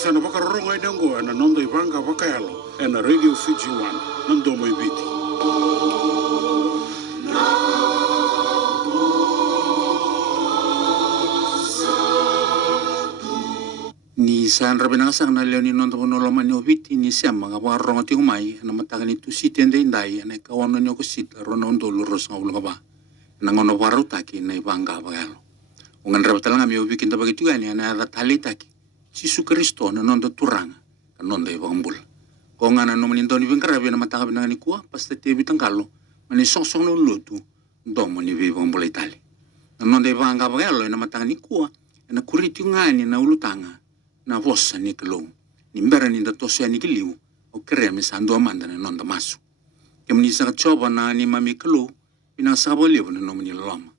sana whakaronga i nengo ana nondo i vanga whakaelo ana Radio Fiji One nondo mo i viti. Ni san rabe na sang na leo ni nondo no loma ni viti ni siama nga wakaronga ti umai ana mataga ni tu siti ende indai ana kawana ni ko sita rono ndo luros nga ulunga ba na ngono warutaki na i vanga whakaelo. Ungan rabe talanga mi ubi kinta bagi tuani ana ada talitaki Yesu Kristo na nondo turanga ka nondo i vangambula. Ko ngana no mani ndoni vingarabe na mataga binanga ni kuwa pasta te bitangalo mani songsong no lutu ndo mani vi vangambula itali. Na nondo i vanga whakaelo na mataga ni kuwa na kuriti ngani na ulutanga na vosa ni kelo. Ni mbera ni nda toso ya ni kiliu o kereme sa ando amanda na nondo masu. Kemni sa kachoba na ni mami kelo pinang sabo levo na nomani loloma.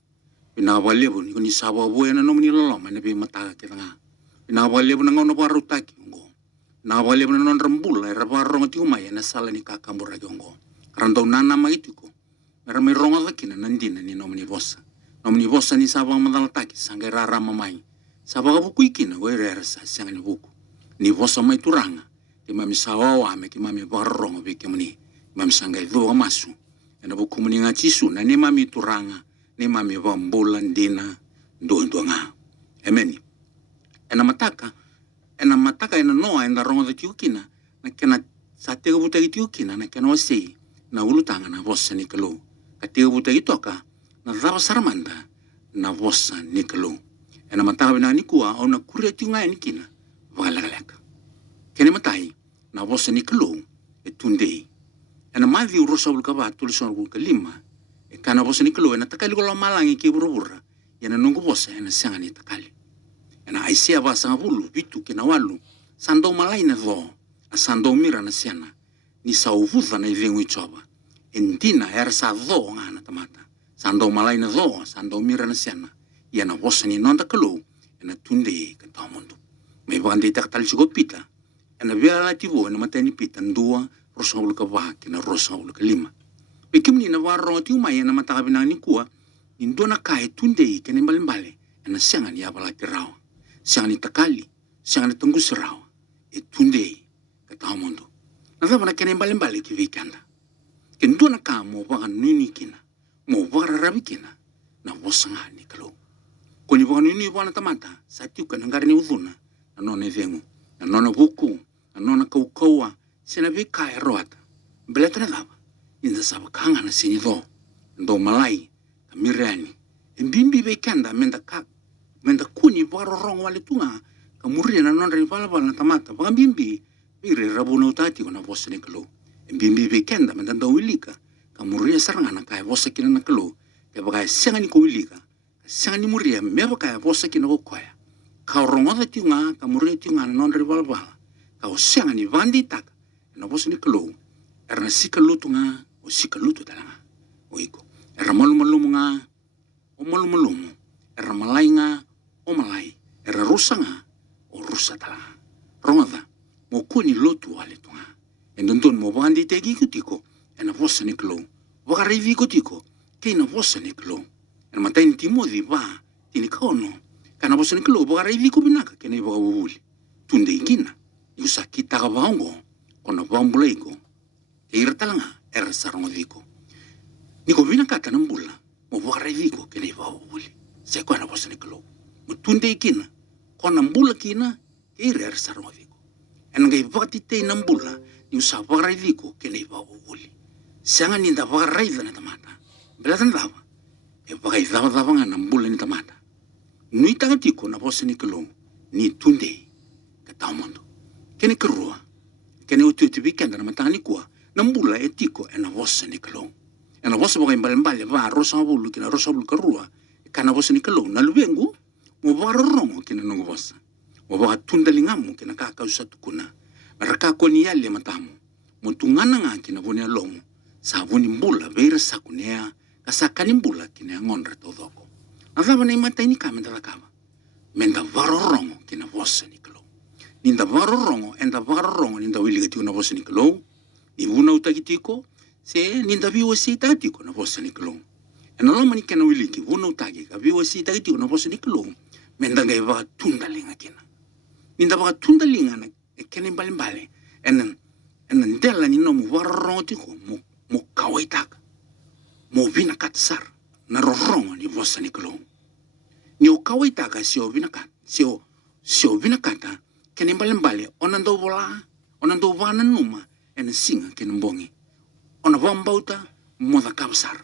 Pinang levo ni kuni sabo abuya na nomani loloma na pi mataga kita nga. Pinang levo na ngono paru taki ngo. Pinang levo na non rambula era paru ngati umaya na sala ni kakambura ki ngo. Karantau nana magitu ko. Mera may ronga laki na nandina ni nomani vosa. Nomani vosa ni sabo ang madalataki sangay rara mamay. Sabo ka buku ikina ko irerasa siyang ni buku. Ni vosa may turanga. Ki mami sawawa me ki mami paru ronga biki mani. Mami sangay doa masu. Ena buku mani nga chisu na ni mami turanga, ni mami vambulan dina, ndo nga. Amen. Ena mataka ena noa ena rongo da tiukina, na kena sa tega buta ki tiukina, na kena wasei, na ulutanga na vosa ni kelo. Ka tega buta ki toka, na rava saramanda, na vosa ni kelo. Ena mataka bina ni kuwa, au na kuria tiunga ni kina, wagalagalaka. Kene matai, na vosa ni kelo, e tundei. Ena mavi urosa ulka ba tulisan ulka lima e kana vosa ni kelo ena takali ko malangi ki burubura ena nungu vosa ena sanga ni takali ena aisia ba sanga bulu bitu kina walu sando malai na vo a sando mira na siana ni sa uvuza na ivengu ichoba endina era sa vo ngana tamata sando malai na vo sando mira na siana ena vosa ni nonda kelo ena tunde ka tamundu me bandi taktal chigo pita ena via la tivo ena mateni pita ndua rosa ulu ka waki na rosa ulu ka lima. Pikimni na warro ti umay na mataka binang ni kuwa, nindo na kahit tunde kene mbalimbali, na siyang ni abalati raw. Siyang ni takali, siyang ni tunggus raw. E tunde kataw mundo. Natapa na kene mbalimbali ki vikanda. Kendo na ka mo baka nuni kina, mo baka rarabi kina, na wasanga ni kalo. Kuni baka nuni wana tamata, sa tiu ka nangar ni uduna, na nona vengu, na nona buku, na nona kaukawa, sinabi kaya roata. Beleta na daba. Inda saba kanga na sinido. Ndo malai. Kamirani. Imbimbi bekanda menda kak. Menda kuni baro rongo wale tunga. Kamuria na nonre palapal na tamata. Baka bimbi. Bire rabu na utati ko na vosa ni kalo. Imbimbi bekanda menda ndo wilika. Kamuria saranga na kaya vosa kina na kalo. Kaya baka sianga ni ko wilika. Sianga ni muria meba kaya vosa kina ko kaya. Kau rongo da tunga. Kamuria tunga na nonre palapal. Kau sianga ni vandi taka. Na vosa ni kelo, era na sika lutu nga, o sika lutu talanga, o iko. Era malumalumu nga, o malumalumu. Era malay nga, o malay. Era rusa nga, o rusa talanga. Ronga mo kuni lutu wale tu nga. E ndondon mo bandi tegi kutiko, e na vosa ni kelo. Wakarivi kutiko, kei na vosa ni kelo. E na matay ni timodi ba, tini kaono. Ka na vosa ni kelo, wakarivi kubinaka, kena i wakawuli. Tunde ikina, yusa kita ka vaongo, kona vambulai ko e ira talanga era sarong diko niko vina kata nambula mo warai diko kene va uli se kona vosa ni kelo mo tunde kina kona mbula kina e ira sarong diko en ngai vakati te nambula ni usa warai diko kene va uli sanga ni nda warai dana tamata belatan dava e vagai dava nga nambula ni tamata nui tagatiko na vosa ni kelo ni tunde ka tamondo kene kerua kene utu weekend na matani kuwa na mbula etiko ena vosa ni kalong ena vosa baka mbalimbali va rosa bulu kina rosa bulu karua kana vosa ni kalong na lubengu mo varo rongo kina nungu vosa mo baka tundalingamu kina kaka usatu kuna mereka koni yale matamu mo tungana nga kina voni alomu sa voni mbula vera sakunea kasakani mbula kina ngonra todoko na vava na imata ini kama ndalakava menda varo rongo kina vosa ni kalong ninda varo rongo enda varo rongo ninda wili gati una vosa ni kelo ni una utagitiko se ninda viwa si tagitiko na vosa ni kelo ena loma ni kena wili ki una utagi ka viwa si tagitiko na vosa ni kelo menda ngai va tunda lenga kena ninda baka tunda linga na kene mbali en ndela ni no warro tiko mo kawaitaka mo vina katsar na rorongo ni vosa ni klo ni o kawaitaka sio vina kat sio vina kata kene mbali onando vola onando vana numa en singa kene mbongi ona vambauta mo da kabsar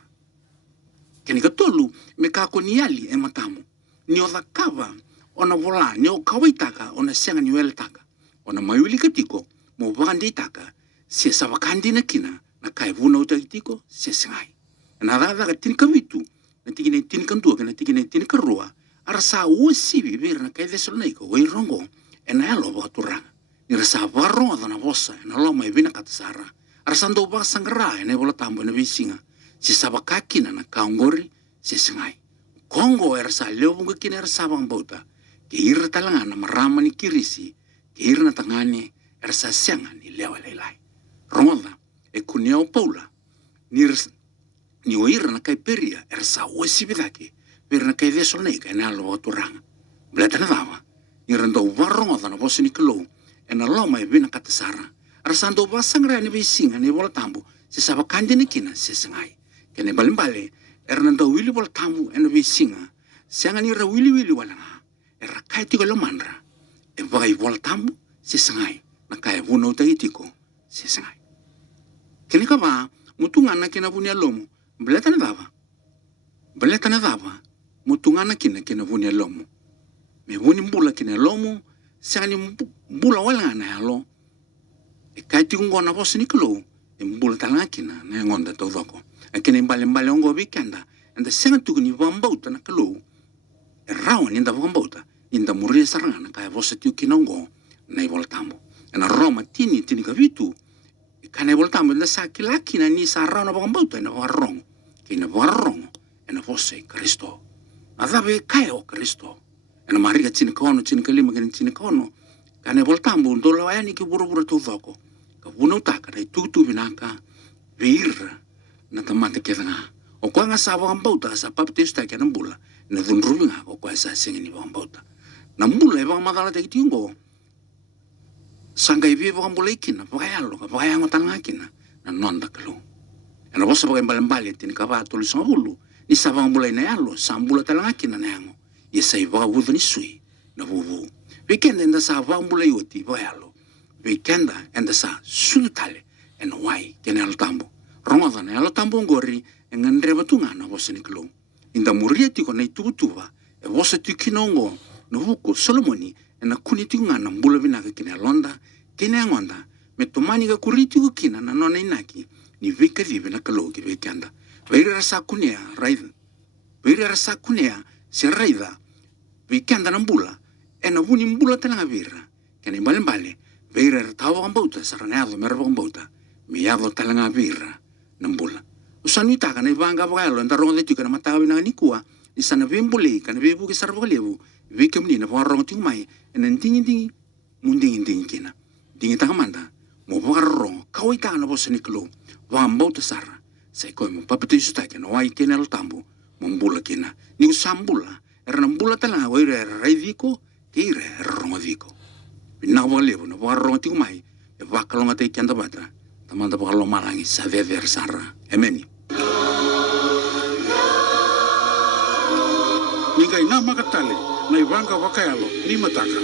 kene katolu me kako ni ali e matamu ni o da kava ona vola ni o kawaitaka ona senga ni weltaka ona mayuli katiko mo vandi taka se savakandi na kina na kai vuna uta kitiko se sengai na rada ka tin kavitu na tikine tin kantua na tikine tin karua arsa usi vivir na kai vesol nei ko rongo ena elo ba turanga ni rasa varro na vosa na lo mai vina katsara arsa ndo ba sangra ena vola tambo na visinga se savakakina na kaungori se sengai kongo ersa leobunga kina ersa bang bauta ke ir talanga na marama ni kirisi ke ir na tangani ersa senga ni lewa leilai rongoda e kuneo paula ni oir na kai peria ersa osi bidaki per na kai vesol nei ka na lo turanga bleta na dava ni rendo varrongoda na vosi ni klo e na lo mai vina katsara ersa ndo ba sangra ni visinga ni vola tambo se saba kande ni kina se sengai kene balimbale ernando wili vola tambo e na visinga senga ni ra wili wala era kai tiko lo mandra e vai vola tambo se sengai na kai vuno taitiko se sengai kene ka ba mutungana kina vunia lomo bleta na dava mutungana kina vunia lomo me vuni mbula kina lomo senga ni mbula wala na halo e kai tiko ngona vosi niklo e mbula talanga kina na ngonda todoko e kene mbale ongo vikenda enda senga tuku ni vambauta na klo e rawa ni nda vambauta inda muria saranga na kai vosi tiu kinongo na i voltambo na Roma tini ka vitu kana voltambo na sa kilaki na ni sa rana vambauta na varrongo kina varrongo na vosi Kristo adabe kai o Kristo na mariga tini kono tini kalima tini kono kana voltambo ndola yani ki buru todoko ka vuno taka dai tutu binaka vir na tamate kedanga o kwa nga sa vambauta sa baptista kana mbula na dhunrunga o kwa sa singini vambauta na mbula eva madala te kitingo sanga ivi eva mbula ikina vayalo ka vayango tanga kina na nonda kalo na vosa bagai mbale tin ka va tolu sangulu ni sa vambula ina yalo sambula tanga kina na yango yesa iva wudu ni sui na vuvu weekend enda sa vambula yoti vayalo weekend enda sa sultale en wai kena al tambo ronga na al tambo ngori engandre batunga na vosa ni kalo inda murieti ko nei tutuva e vosa tikinongo no vuko Solomoni na kuniti ngana mbula vinaka kina londa kina ngonda me tomani ka kuriti ko kina na nona inaki ni vika vive na kalogi vekanda veira sakunia raida veira sakunia se raida vekanda na mbula na vuni mbula tana vira kene mbale veira tawa ngambauta saranado merva ngambauta me yado talanga vira na mbula usanuita kana ivanga valo ndaronga de tikana mataga vina nikua isana vembule kana vebu ke sarva levu veke mnina varrongo tingmai enen tingi munding kina dingi tagamanda mo varrongo kawaita na bosani klo vambauta sara sai ko mo papatu suta kana wai kena al tambo mombula kina ni usambula erna mbula tala waira raidiko kire rongo diko na levu na varrongo tingmai e vakalonga te kenda batra tamanda bakalo malangi sa vever sara ameni Ningai na makatale na ivanga wakayalo ni mataka